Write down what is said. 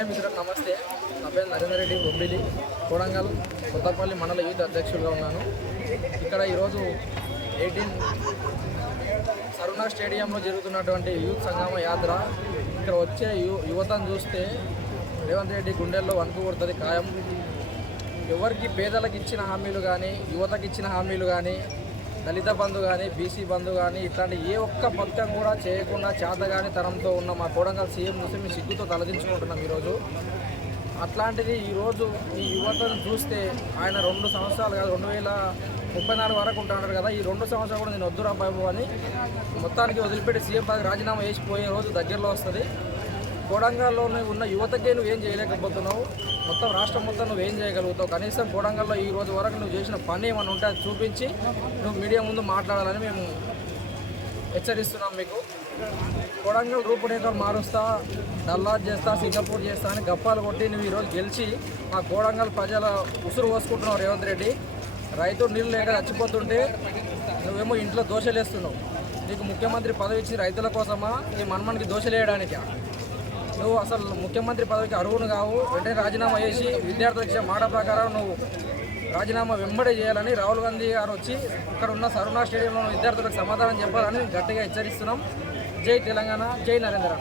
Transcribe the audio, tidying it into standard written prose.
Media మిత్రులకు నమస్తే. నా పేరు నరేందర్ రెడ్డి, బొబ్బిలి, కోడంగల్, కొత్తపల్లి మండల యూత్ అధ్యక్షులుగా ఉన్నాను. ఇక్కడ ఈరోజు 18 సరుణా స్టేడియంలో జరుగుతున్నటువంటి యూత్ సంగమ యాత్ర. ఇక్కడ వచ్చే యువతను చూస్తే రేవంత్ రెడ్డి గుండెల్లో వణుకు కొడుతుంది ఖాయం. ఎవరికి పేదలకు ఇచ్చిన హామీలు కానీ, యువతకు ఇచ్చిన హామీలు కానీ, దళిత బంధు కానీ, బీసీ బంధు కానీ ఇట్లాంటి ఏ ఒక్క పథకం కూడా చేయకుండా చేతగాని తరంతో ఉన్న మా కోడంగల్ సీఎం చూసి మేము సిగ్గుతో తలదించుకుంటున్నాం ఈరోజు. అట్లాంటిది ఈరోజు ఈ యువతను చూస్తే ఆయన 2 సంవత్సరాలు కాదు 2034 వరకు ఉంటున్నాడు కదా, ఈ 2 సంవత్సరాలు కూడా నేను వద్దురా బాబు అని మొత్తానికి వదిలిపెట్టి సీఎం పదవి రాజీనామా చేసిపోయే రోజు దగ్గరలో వస్తుంది. కోడంగల్లోనే ఉన్న యువతకే నువ్వేం చేయలేకపోతున్నావు, మొత్తం రాష్ట్రం మొత్తం నువ్వేం చేయగలుగుతావు? కనీసం కోడంగల్లో ఈ రోజు వరకు నువ్వు చేసిన పని ఏమైనా ఉంటే అది చూపించి నువ్వు మీడియా ముందు మాట్లాడాలని మేము హెచ్చరిస్తున్నాం. మీకు కోడంగల్ రూపురేఖలు మారుస్తా, డల్లాజ్ చేస్తా, సింగపూర్ చేస్తా అని గప్పాలు కొట్టి నువ్వు ఈరోజు గెలిచి మా కోడంగల్ ప్రజల ఉసురు పోసుకుంటున్నావు రేవంత్ రెడ్డి. రైతు నీళ్ళు లేక చచ్చిపోతుంటే నువ్వేమో ఇంట్లో దోశలేస్తున్నావు. నీకు ముఖ్యమంత్రి పదవి ఇచ్చి రైతుల కోసమా, ఈ మన్మన్కి దోశలేయడానికా? నువ్వు అసలు ముఖ్యమంత్రి పదవికి అర్హును కావు. వెంటనే రాజీనామా చేసి విద్యార్థులకు ఇచ్చే మాట ప్రకారం నువ్వు రాజీనామా వెంబడే చేయాలని రాహుల్ గాంధీ గారు వచ్చి ఇక్కడ ఉన్న సరుణా స్టేడియంలో విద్యార్థులకు సమాధానం చెప్పాలని గట్టిగా హెచ్చరిస్తున్నాం. జై తెలంగాణ, జై నరేంద్ర.